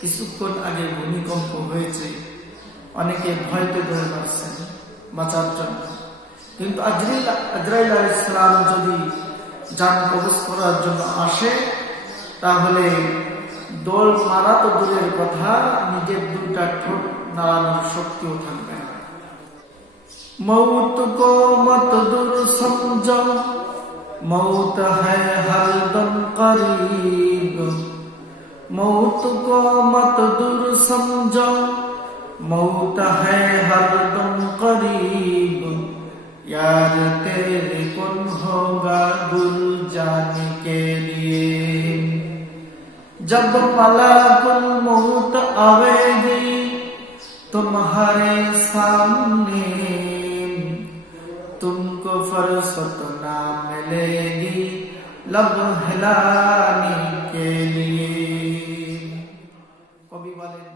কিছুক্ষণ আগে ভূমিকম্প হয়েছে, অনেকে ভয় পেয়ে ধরে পারছেন বাঁচার জন্য। কিন্তু আজরাইল আলাইহিস সালাম যদি জান কবজ করার জন্য আসে, তাহলে দোল মারা তো দূরের কথা, নিজের দুটা ঠোঁট নাড়ানোর শক্তিও থাকবে না। मौत को मत दूर समझो, मौत है हरदम करीब। मौत को मत दूर समझो, मौत है हरदम करीब। यार तेरे कौन होगा गुल जाने के लिए। जब मलाकुल मौत आवेगी तुम्हारे सामने, तुमको फुर्सत ना मिलेगी लब हिलाने के लिए। कवि बोलें